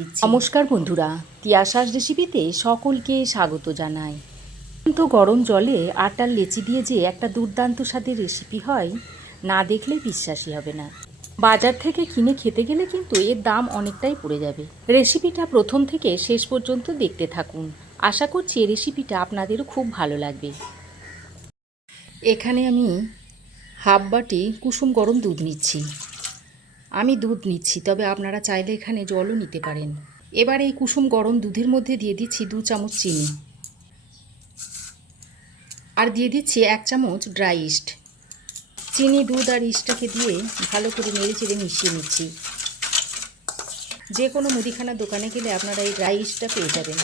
দিচ্ছি। নমস্কার বন্ধুরা, তিয়াসার রেসিপিতে সকলকে স্বাগত জানাই। কিন্তু গরম জলে আটার লেচি দিয়ে যে একটা দুর্দান্ত স্বাদের রেসিপি হয়, না দেখলে বিশ্বাসই হবে না। বাজার থেকে কিনে খেতে গেলে কিন্তু এর দাম অনেকটাই পড়ে যাবে। রেসিপিটা প্রথম থেকে শেষ পর্যন্ত দেখতে থাকুন। আশা করছি এই রেসিপিটা আপনাদেরও খুব ভালো লাগবে। এখানে আমি হাফ বাটি কুসুম গরম দুধ নিচ্ছি। আমি দুধ নিচ্ছি, তবে আপনারা চাইলে এখানে জলও নিতে পারেন। এবার এই কুসুম গরম দুধের মধ্যে দিয়ে দিচ্ছি 2 চামচ চিনি, আর দিয়ে দিচ্ছি 1 চামচ ড্রাই ইস্ট। চিনি, দুধ আর ইস্টটাকে দিয়ে ভালো করে নেড়ে চেড়ে মিশিয়ে নিচ্ছি। যে কোনো মুদিখানার দোকানে গেলে আপনারা এই ড্রাই ইস্টটা পেয়ে যাবেন।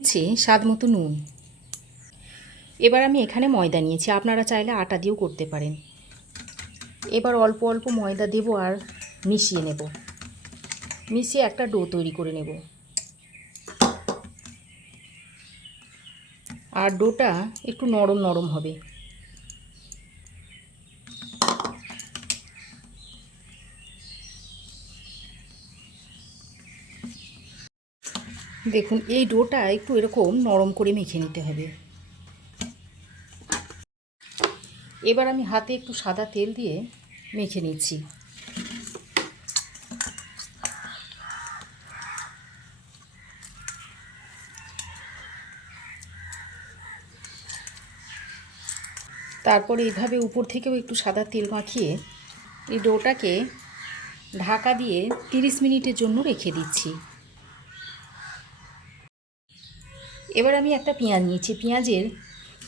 দিচ্ছি স্বাদ মতো নুন। এবার আমি এখানে ময়দা নিয়েছি, আপনারা চাইলে আটা দিয়েও করতে পারেন। এবার অল্প অল্প ময়দা দেব আর মিশিয়ে নেব। মিশিয়ে একটা ডো তৈরি করে নেব। আর ডোটা একটু নরম নরম হবে। দেখুন, এই ডোটা একটু এরকম নরম করে মেখে নিতে হবে। এবার আমি হাতে একটু সাদা তেল দিয়ে মেখে নিচ্ছি। তারপর এইভাবে উপর থেকেও একটু সাদা তেল মাখিয়ে এই ডোটাকে ঢাকা দিয়ে 30 মিনিটের জন্য রেখে দিচ্ছি। এবার আমি একটা পেঁয়াজ নিয়েছি। পেঁয়াজের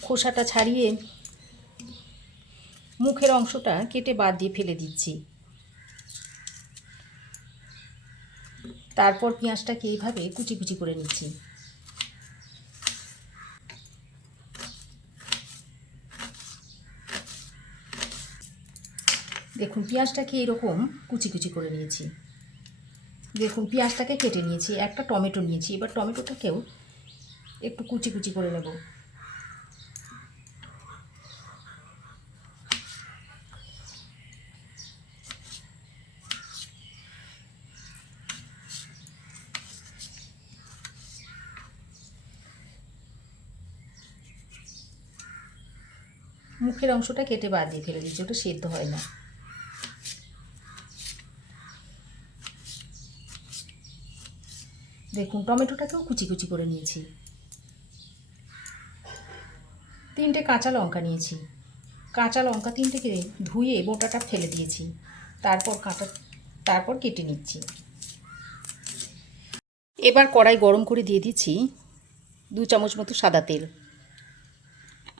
খোসাটা ছাড়িয়ে মুখের অংশটা কেটে বাদ দিয়ে ফেলে দিচ্ছি। তারপর পেঁয়াজটাকে এইভাবে কুচি কুচি করে নিচ্ছি। দেখুন, পেঁয়াজটাকে এরকম কুচি কুচি করে নিয়েছি। দেখুন, পেঁয়াজটাকে কেটে নিয়েছি। একটা টমেটো নিয়েছি। এবার টমেটোটাকেও একটু কুচি কুচি করে নেব। মুখের অংশটা কেটে বাদ দিয়ে ফেলে দিচ্ছি, ওটা সেদ্ধ হয় না। দেখুন, টমেটোটাকেও কুচি কুচি করে নিয়েছি। 3টে কাঁচা লঙ্কা নিয়েছি। কাঁচা লঙ্কা 3টেকে ধুয়ে বোটাটা ফেলে দিয়েছি। তারপর কেটে নিচ্ছি। এবার কড়াই গরম করে দিয়ে দিচ্ছি 2 চামচ মতো সাদা তেল।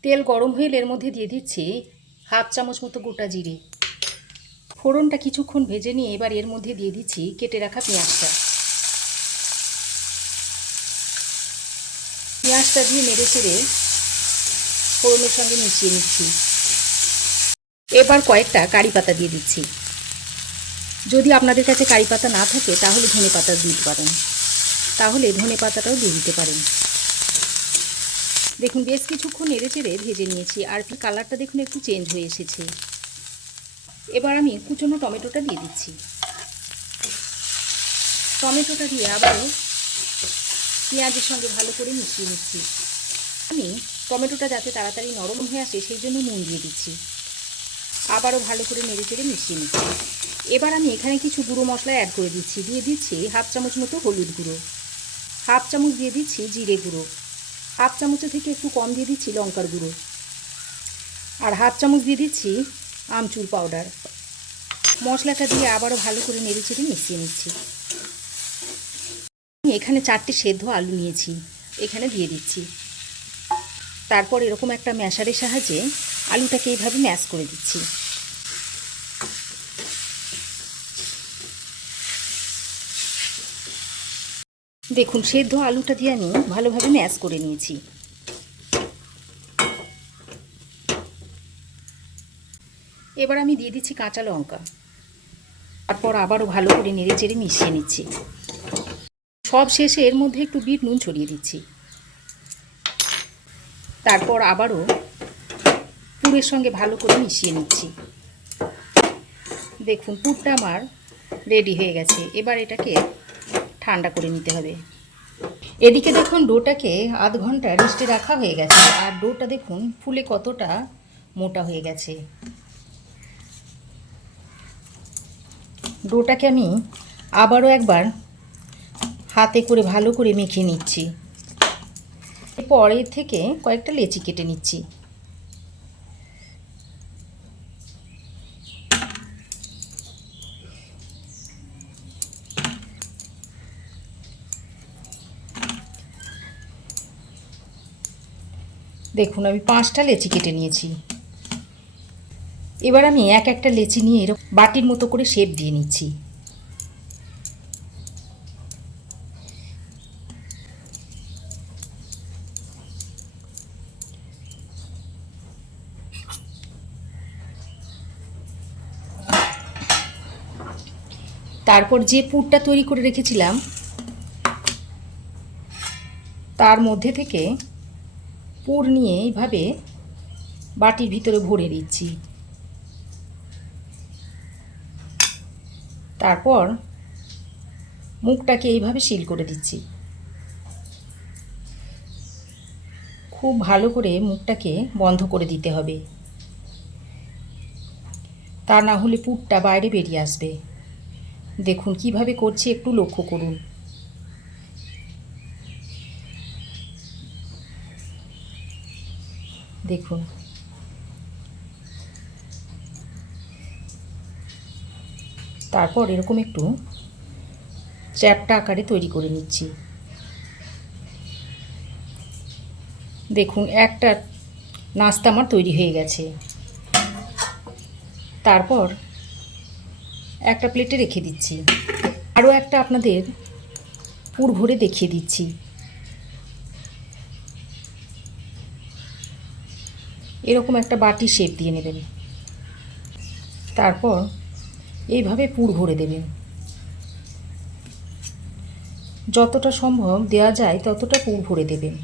তেল গরম হয়ে এর মধ্যে দিয়ে দিচ্ছি হাফ চামচ মতো গোটা জিরে। ফোড়নটা কিছুক্ষণ ভেজে নিয়ে এবার এর মধ্যে দিয়ে দিচ্ছি কেটে রাখা পেঁয়াজটা। পেঁয়াজটা দিয়ে নেড়ে চেড়ে ফোড়নের সঙ্গে মিশিয়ে নিচ্ছি। এবার কয়েকটা কারি পাতা দিয়ে দিচ্ছি। যদি আপনাদের কাছে কারি পাতা না থাকে তাহলে ধনে পাতা দিতে পারেন। ধনে পাতাটাও দিয়ে দিতে পারেন। দেখুন, বেশ কিছুক্ষণ নেড়ে চেড়ে ভেজে নিয়েছি, আর কালারটা দেখুন একটু চেঞ্জ হয়ে এসেছে। এবার আমি কুচনো টমেটোটা দিয়ে দিচ্ছি। টমেটোটা দিয়ে আবারও পেঁয়াজের সঙ্গে ভালো করে মিশিয়ে নিচ্ছি। আমি টমেটোটা যাতে তাড়াতাড়ি নরম হয়ে আসে সেই জন্য নুন দিয়ে দিচ্ছি। আবারও ভালো করে নেড়ে চেড়ে মিশিয়ে নিচ্ছি। এবার আমি এখানে কিছু গুঁড়ো মশলা অ্যাড করে দিচ্ছি। দিয়ে দিচ্ছি হাফ চামচ মতো হলুদ গুঁড়ো, হাফ চামচ দিয়ে দিচ্ছি জিরে গুঁড়ো, হাফ চামচের থেকে একটু কম দিয়ে দিচ্ছি লঙ্কার গুঁড়ো, আর হাফ চামচ দিয়ে দিচ্ছি আমচুর পাউডার। মশলাটা দিয়ে আবারও ভালো করে নেড়ে চেড়ে মিশিয়ে নিচ্ছি। এখানে 4টে সেদ্ধ আলু নিয়েছি, এখানে দিয়ে দিচ্ছি। তারপর এরকম একটা ম্যাশারের সাহায্যে আলুটাকে এইভাবে ম্যাশ করে দিচ্ছি। দেখুন, সেদ্ধ আলুটা দিয়ে আমি ভালোভাবে ম্যাশ করে নিয়েছি। এবার আমি দিয়ে দিচ্ছি কাঁচা লঙ্কা। তারপর আবারও ভালো করে নেড়ে চেড়ে মিশিয়ে নিচ্ছি। সব শেষে এর মধ্যে একটু বিট নুন ছড়িয়ে দিচ্ছি। তারপর আবারও পুরের সঙ্গে ভালো করে মিশিয়ে নিচ্ছি। দেখুন, পুরটা আমার রেডি হয়ে গেছে। এবার এটাকে ঠান্ডা করে নিতে হবে। এদিকে দেখুন ডোটাকে আধ ঘন্টা রেস্টে রাখা হয়ে গেছে, আর ডোটা দেখুন ফুলে কতটা মোটা হয়ে গেছে। ডোটাকে আমি আবারও একবার হাতে করে ভালো করে মেখে নিচ্ছি। এরপর এর থেকে কয়েকটা লেচি কেটে নিচ্ছি। দেখুন আমি 5টা লেচি কেটে নিয়েছি। এবার আমি এক একটা লেচি নিয়ে এরকম বাটির মতো করে শেপ দিয়ে নিচ্ছি। তারপর যে পুরটা তৈরি করে রেখেছিলাম তার মধ্যে থেকে পুর নিয়ে এইভাবে বাটির ভিতরে ভরে দিচ্ছি। তারপর মুখটাকে এইভাবে সিল করে দিচ্ছি। খুব ভালো করে মুখটাকে বন্ধ করে দিতে হবে, তা না হলে পুরটা বাইরে বেরিয়ে আসবে। দেখুন কিভাবে করছি, একটু লক্ষ্য করুন। দেখুন তারপর এরকম একটু চ্যাপ্টা আকারে তৈরি করে নিচ্ছি। দেখুন একটা নাস্তা আমার তৈরি হয়ে গেছে। তারপর একটা প্লেটে রেখে দিচ্ছি। আরও একটা আপনাদের পুর ভরে দেখিয়ে দিচ্ছি। এরকম একটা বাটি শেপ দিয়ে নেবেন, তারপর এইভাবে পুর ভরে দেবেন। যতটা সম্ভব দেওয়া যায় ততটা পুর ভরে দেবেন।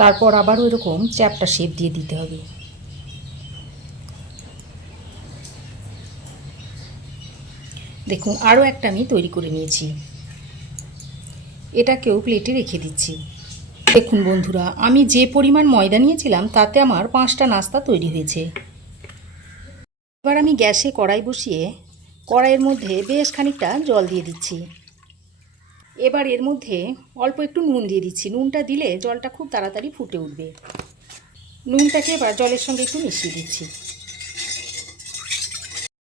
তারপর আবার ওইরকম চ্যাপ্টা শেপ দিয়ে দিতে হবে। দেখুন আরও একটা আমি তৈরি করে নিয়েছি, এটাকেও প্লেটে রেখে দিচ্ছি। দেখুন বন্ধুরা, আমি যে পরিমাণ ময়দা নিয়েছিলাম তাতে আমার 5টা নাস্তা তৈরি হয়েছে। এবার আমি গ্যাসে কড়াই বসিয়ে কড়াইয়ের মধ্যে বেশ খানিকটা জল দিয়ে দিচ্ছি। এবার এর মধ্যে অল্প একটু নুন দিয়ে দিচ্ছি। নুনটা দিলে জলটা খুব তাড়াতাড়ি ফুটে উঠবে। নুনটাকে এবার জলের সঙ্গে একটু মিশিয়ে দিচ্ছি।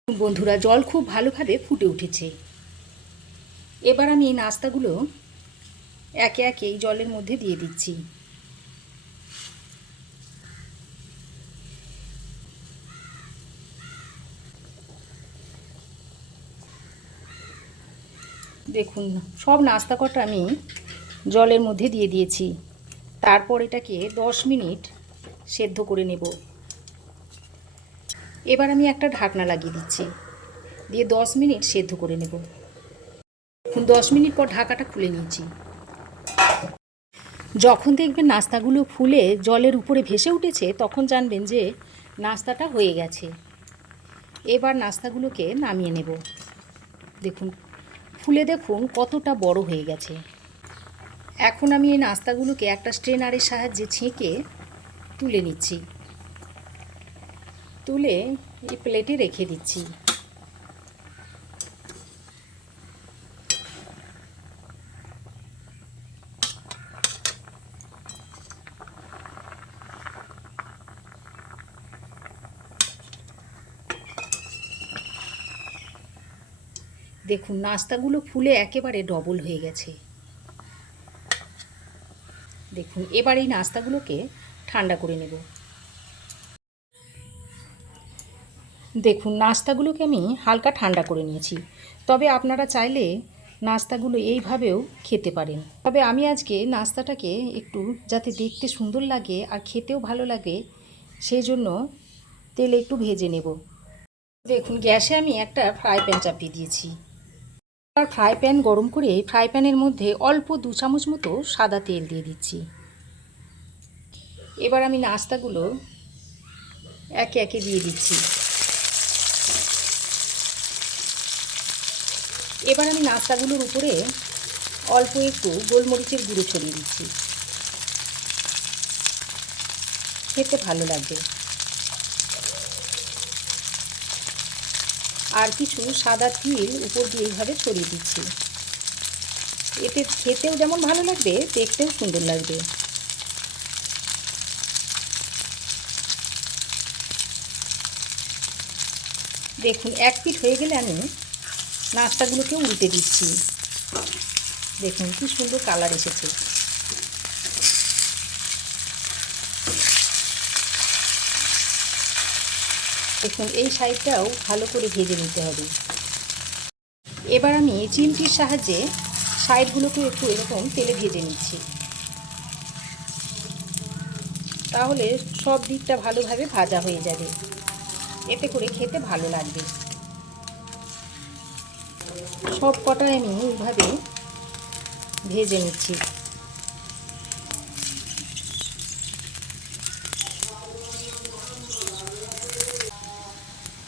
বন্ধুরা, জল খুব ভালোভাবে ফুটে উঠেছে। এবার আমি এই নাস্তাগুলো একে একে এই জলের মধ্যে দিয়ে দিচ্ছি। দেখুন সব নাস্তা কটা আমি জলের মধ্যে দিয়ে দিয়েছি। তারপর এটাকে 10 মিনিট সেদ্ধ করে নেব। এবার আমি একটা ঢাকনা লাগিয়ে দিচ্ছি, দিয়ে 10 মিনিট সেদ্ধ করে নেব। 10 মিনিট পর ঢাকাটা খুলে নিয়েছি। যখন দেখবেন নাস্তাগুলো ফুলে জলের উপরে ভেসে উঠেছে তখন জানবেন যে নাস্তাটা হয়ে গেছে। এবার নাস্তাগুলোকে নামিয়ে নেব। দেখুন ফুলে দেখুন কতটা বড় হয়ে গেছে। এখন আমি এই নাস্তাগুলোকে একটা স্ট্রেনারের সাহায্যে ছেঁকে তুলে নিচ্ছি। তুলে এই প্লেটে রেখে দিচ্ছি। দেখুন নাস্তাগুলো ফুলে একেবারে ডবল হয়ে গেছে। দেখুন এবার এই নাস্তাগুলোকে ঠান্ডা করে নেব। দেখুন নাস্তাগুলোকে আমি হালকা ঠান্ডা করে নিয়েছি। তবে আপনারা চাইলে নাস্তাগুলো এইভাবেও খেতে পারেন। তবে আমি আজকে নাস্তাটাকে একটু যাতে দেখতে সুন্দর লাগে আর খেতেও ভালো লাগে সেই জন্য তেলে একটু ভেজে নেব। দেখুন গ্যাসে আমি একটা ফ্রাই প্যান চাপিয়ে দিয়েছি। আর ফ্রাই প্যান গরম করে ফ্রাই প্যানের মধ্যে অল্প 2 চামচ মতো সাদা তেল দিয়ে দিচ্ছি। এবার আমি নাস্তাগুলো একে একে দিয়ে দিচ্ছি। এবার আমি নাস্তাগুলোর উপরে অল্প একটু গোলমরিচের গুঁড়ো ছড়িয়ে দিচ্ছি, খেতে ভালো লাগবে। আর কিছু সাদা তিল উপর দিয়ে এইভাবে ছড়িয়ে দিচ্ছি। এতে খেতেও যেমন ভালো লাগবে, দেখতেও সুন্দর লাগবে। দেখুন এক পিঠ হয়ে গেলে আমি নাস্তাগুলোকে উল্টে দিচ্ছি। দেখুন কি সুন্দর কালার এসেছে। দেখুন এই সাইডটাও ভালো করে ভেজে নিতে হবে। এবার আমি চিমটির সাহায্যে সাইডগুলোকে একটু এরকম তেলে ভেজে নিচ্ছি, তাহলে সব দিকটা ভালোভাবে ভাজা হয়ে যাবে, এতে করে খেতে ভালো লাগবে। সব কটাই আমি এইভাবে ভেজে নিচ্ছি।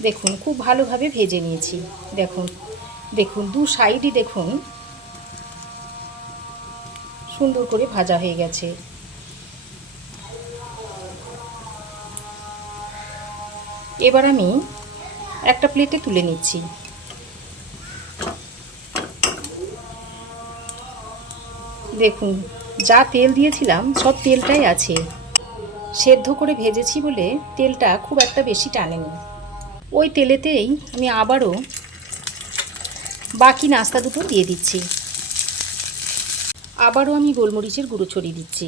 দেখুন খুব ভালোভাবে ভেজে নিয়েছি। দেখুন দেখুন দু সাইডই দেখুন সুন্দর করে ভাজা হয়ে গেছে। এবার আমি একটা প্লেটে তুলে নিচ্ছি। দেখুন যা তেল দিয়েছিলাম সব তেলটাই আছে, সেদ্ধ করে ভেজেছি বলে তেলটা খুব একটা বেশি টানেনি। ওই তেলেতেই আমি আবারও বাকি নাস্তা দুটো দিয়ে দিচ্ছি। আবারও আমি গোলমরিচের গুঁড়ো ছড়িয়ে দিচ্ছি,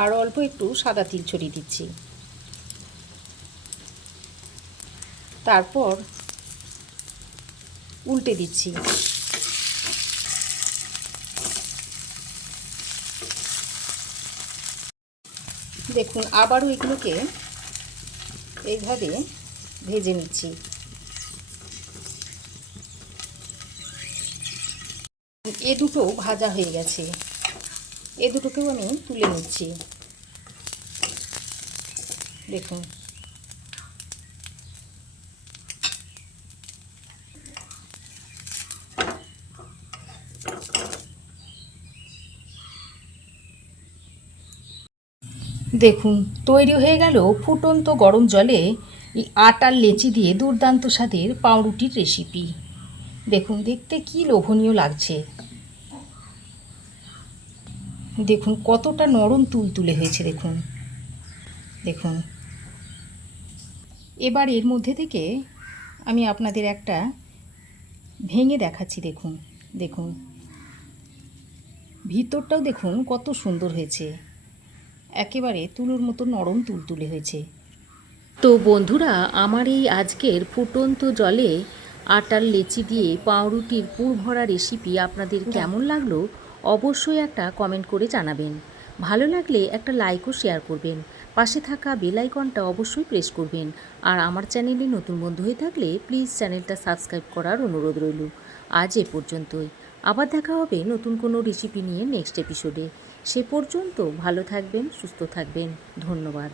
আর অল্প একটু সাদা তিল ছড়িয়ে দিচ্ছি। তারপর উল্টে দিচ্ছি। দেখুন আবারও এগুলোকে এইভাবে ভেজে নিচ্ছি। এ দুটো ভাজা হয়ে গেছে, এ দুটোকেও আমি তুলে নিচ্ছি। দেখুন দেখুন তৈরি হয়ে গেল ফুটন্ত গরম জলে আটার লেচি দিয়ে দুর্দান্ত স্বাদের পাউরুটির রেসিপি। দেখুন দেখতে কি লোভনীয় লাগছে। দেখুন কতটা নরম তুলতুলে হয়েছে। দেখুন দেখুন এবার এর মধ্যে থেকে আমি আপনাদের একটা ভেঙে দেখাচ্ছি। দেখুন দেখুন ভিতরটাও দেখুন কত সুন্দর হয়েছে, একেবারে তুলোর মতো নরম তুলতুলে হয়েছে। তো বন্ধুরা, আমার এই আজকের ফুটন্ত জলে আটার লেচি দিয়ে পাউরুটির পুর ভরা রেসিপি আপনাদের কেমন লাগলো অবশ্যই একটা কমেন্ট করে জানাবেন। ভালো লাগলে একটা লাইক ও শেয়ার করবেন। পাশে থাকা বেল আইকনটা অবশ্যই প্রেস করবেন। আর আমার চ্যানেলে নতুন বন্ধু হয়ে থাকলে প্লিজ চ্যানেলটা সাবস্ক্রাইব করার অনুরোধ রইল। আজ এ পর্যন্তই। আবার দেখা হবে নতুন কোনো রেসিপি নিয়ে নেক্সট এপিসোডে। সে পর্যন্ত ভালো থাকবেন, সুস্থ থাকবেন। ধন্যবাদ।